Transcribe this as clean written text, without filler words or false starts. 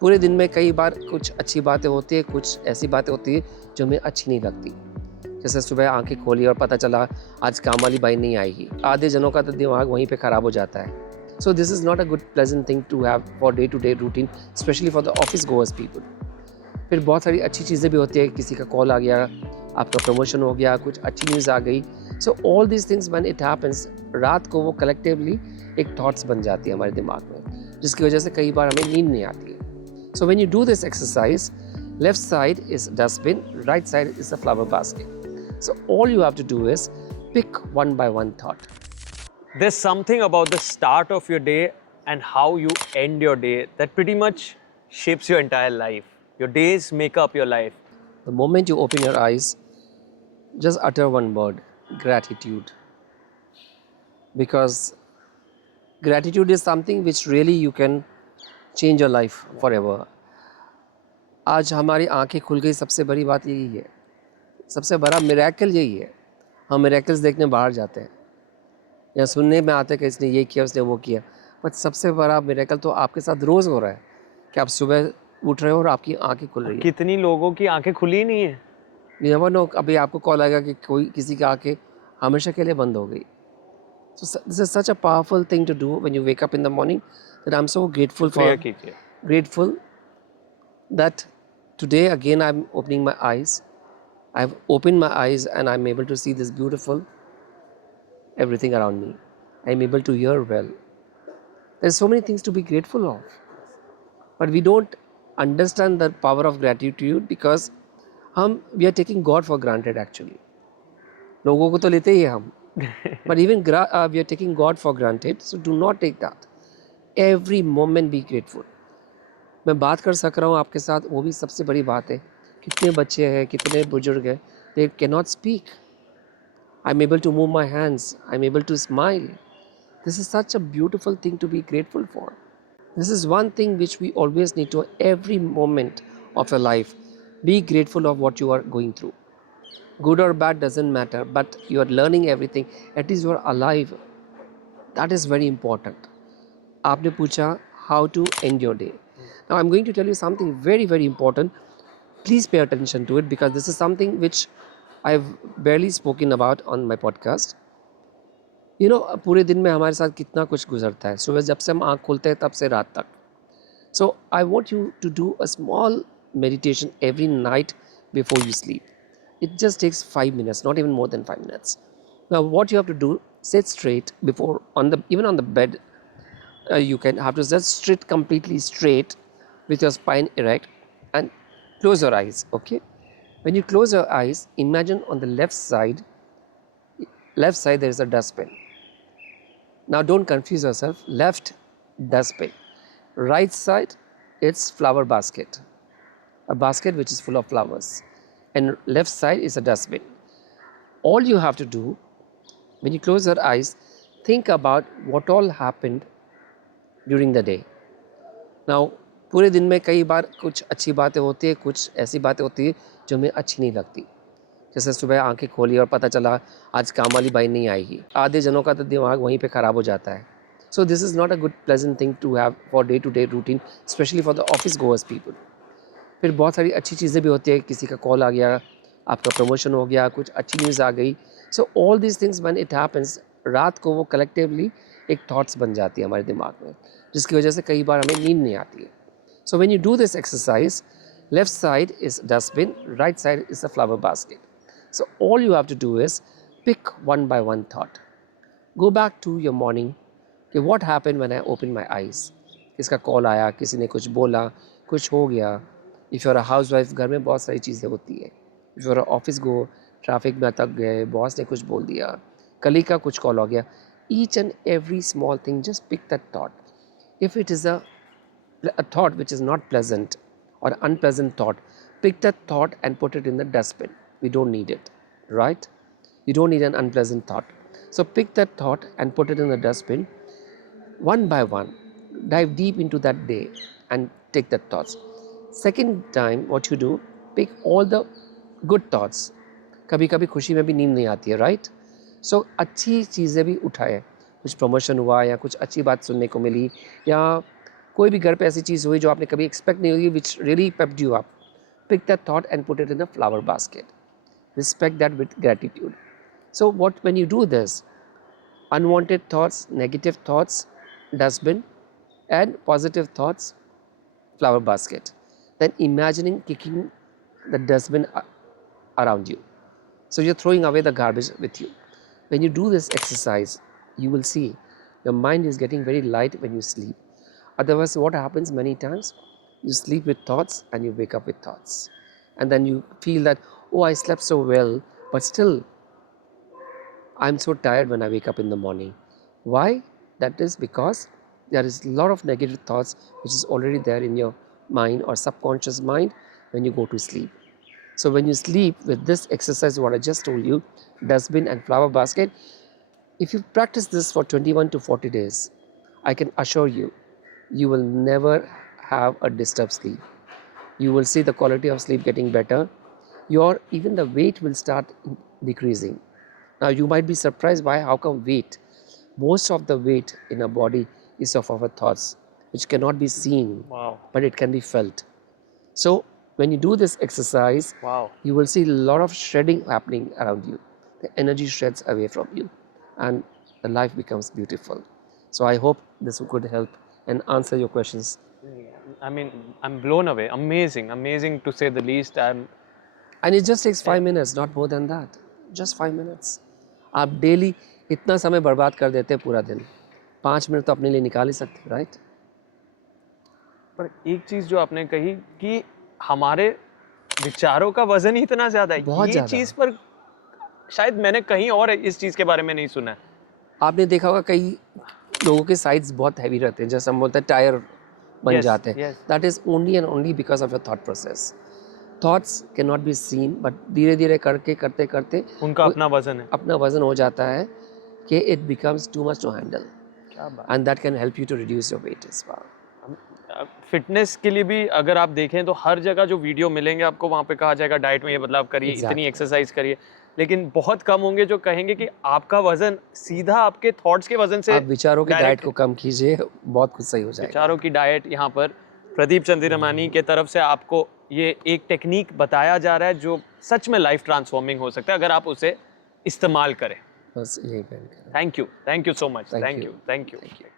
पूरे दिन में कई बार कुछ अच्छी बातें होती है, कुछ ऐसी बातें होती है जो हमें अच्छी नहीं लगती। जैसे सुबह आंखें खोली और पता चला आज काम वाली बाई नहीं आएगी, आधे जनों का तो दिमाग वहीं पे ख़राब हो जाता है। So this is not a good pleasant thing to have for day to day routine, specially for the office goers people. फिर बहुत सारी अच्छी चीज़ें भी होती है, किसी का कॉल आ गया, आपका प्रमोशन हो गया, कुछ अच्छी न्यूज़ आ गई। So all these things when it happens, रात को वो कलेक्टिवली एक थॉट्स बन जाती है हमारे दिमाग में, जिसकी वजह से कई बार हमें नींद नहीं आती है। So when you do this exercise, left side is dustbin, right side is a flower basket. So all you have to do is pick one by one thought. There's something about the start of your day and how you end your day that pretty much shapes your entire life. Your days make up your life. The moment you open your eyes, just utter one word, gratitude. Because gratitude is something which really you can change your life forever. आज हमारी आंखें खुल गई, सबसे बड़ी बात यही है, सबसे बड़ा मिरेकल यही है। हम मिरेकल्स देखने बाहर जाते हैं या सुनने में आते हैं कि इसने ये किया, उसने वो किया, बट सबसे बड़ा मिरेकल तो आपके साथ रोज़ हो रहा है कि आप सुबह उठ रहे हो और आपकी आंखें खुल रही है। कितनी लोगों की आंखें खुली ही नहीं है। यू नेवर नो, अभी आपको कॉल आएगा कि कोई किसी की आंखें हमेशा के लिए बंद हो गई। So this is such a powerful thing to do when you wake up in the morning, that I am so prayer कीजिए। grateful that today again I'm opening my eyes. I've opened my eyes and I'm able to see this beautiful everything around me. I'm able to hear well. There's so many things to be grateful of, but we don't understand the power of gratitude because we are taking God for granted actually. लोगों को तो लेते ही हैं हम, but even we are taking God for granted. So do not take that. Every moment be grateful. मैं बात कर सक रहा हूँ आपके साथ, वो भी सबसे बड़ी बात है। कितने बच्चे हैं, कितने बुजुर्ग हैं, they cannot speak. I'm able to move my hands. I'm able to smile. This is such a beautiful thing to be grateful for. This is one thing which we always need to, every moment of your life, be grateful of what you are going through. Good or bad doesn't matter, but you are learning everything. At least you are alive. That is very important. आपने पूछा how to end your day. Now I'm going to tell you something very, very important. Please pay attention to it because this is something which I've barely spoken about on my podcast. You know, पूरे दिन में हमारे साथ कितना कुछ गुजरता है, सुबह जब से हम आँख खोलते हैं तब से रात तक. So I want you to do a small meditation every night before you sleep. It just takes 5 minutes, not even more than 5 minutes. Now what you have to do, sit straight before, even on the bed, you can have to just sit completely straight with your spine erect and close your eyes. Okay, when you close your eyes, imagine on the left side there is a dustbin. Now don't confuse yourself. Left, dustbin. Right side, it's flower basket, a basket which is full of flowers, and left side is a dustbin. All you have to do when you close your eyes, think about what all happened during the day. Now पूरे दिन में कई बार कुछ अच्छी बातें होती है, कुछ ऐसी बातें होती है जो हमें अच्छी नहीं लगती। जैसे सुबह आंखें खोली और पता चला आज काम वाली बाई नहीं आएगी, आधे जनों का तो दिमाग वहीं पे ख़राब हो जाता है। So this is not a good pleasant thing to have for day to day routine, specially for the office goers people. फिर बहुत सारी अच्छी चीज़ें भी होती है, किसी का कॉल आ गया, आपका प्रमोशन हो गया, कुछ अच्छी न्यूज़ आ गई। So all these things when it happens, रात को वो कलेक्टिवली एक थॉट्स बन जाती है हमारे दिमाग में, जिसकी वजह से कई बार हमें नींद नहीं आती है। So when you do this exercise, left side is dustbin, right side is a flower basket. So all you have to do is pick one by one thought. Go back to your morning. कि what happened when I opened my eyes? किसका call आया, किसी ने कुछ बोला, कुछ हो गया. If you are a housewife, घर में बहुत सारी चीज़ें होती है. If you are a office go, traffic में अटक गए, बॉस ने कुछ बोल दिया, कलीग का कुछ कॉल हो गया. Each and every small thing, just pick that thought. If it is a thought which is not pleasant or unpleasant thought, pick that thought and put it in the dustbin. We don't need it, right? You don't need an unpleasant thought. So pick that thought and put it in the dustbin. One by one, dive deep into that day and take that thoughts. Second time, what you do, pick all the good thoughts. कभी कभी खुशी में भी नींद नहीं आती है, right? सो अच्छी चीज़ें भी उठाए, कुछ प्रमोशन हुआ या कुछ अच्छी बात सुनने को मिली या कोई भी घर पे ऐसी चीज़ हुई जो आपने कभी एक्सपेक्ट नहीं हुई, which really पेप्ड you up, pick that thought and put it in a flower basket. Respect that with gratitude. So when you do this, unwanted thoughts, negative thoughts, dustbin, and positive thoughts, flower basket. Then imagining kicking the dustbin around you. So you're throwing away the garbage with you. When you do this exercise, you will see your mind is getting very light when you sleep. Otherwise, what happens many times? You sleep with thoughts and you wake up with thoughts. And then you feel that, oh, I slept so well, but still, I'm so tired when I wake up in the morning. Why? That is because there is a lot of negative thoughts which is already there in your mind or subconscious mind when you go to sleep. So when you sleep with this exercise, what I just told you, dustbin and flower basket, if you practice this for 21 to 40 days, I can assure you, you will never have a disturbed sleep. You will see the quality of sleep getting better. Even the weight will start decreasing. Now you might be surprised why, how come weight? Most of the weight in our body is of our thoughts, which cannot be seen, Wow. but it can be felt. So when you do this exercise, Wow. you will see a lot of shredding happening around you. The energy shreds away from you and the life becomes beautiful. So I hope this could help and answer your questions. I mean, I'm blown away. Amazing, amazing to say the least. And it just takes 5 minutes, not more than that. Just 5 minutes. आप daily इतना समय बर्बाद कर देते हैं पूरा दिन, 5 minute तो अपने लिए निकाल ही सकते हैं, राइट? पर एक चीज जो आपने कही कि हमारे विचारों का वजन ही इतना ज्यादा है, बहुत ये ज्यादा। चीज पर शायद मैंने कहीं और इस चीज के बारे में नहीं सुना है। आपने देखा होगा कई लोगों के साइड्स बहुत हैवी रहते हैं, जैसे हम बोलते हैं टायर बन Yes, जाते हैं. yes. That is only and only because of your thought process. Thoughts cannot be seen, but धीरे धीरे करके करते करते उनका अपना वजन है। अपना वजन हो जाता है कि it becomes too much to handle. क्या बात। And that can help you to reduce your weight as well. Fitness के लिए भी अगर आप देखें तो हर जगह जो वीडियो मिलेंगे आपको वहाँ पे कहा जाएगा डाइट में ये बदलाव करिए, इतनी एक्सरसाइज करिए, लेकिन बहुत कम होंगे जो कहेंगे कि आपका वजन सीधा आपके थॉट्स के वजन से। आप विचारों की डाइट को कम कीजिए, बहुत कुछ सही हो जाएगा। विचारों की डाइट, यहाँ पर प्रदीप चंद्रमानी के तरफ से आपको ये एक टेक्निक बताया जा रहा है जो सच में लाइफ ट्रांसफॉर्मिंग हो सकता है अगर आप उसे इस्तेमाल करें। बस यही कहना है। Thank you so much. Thank thank you. You.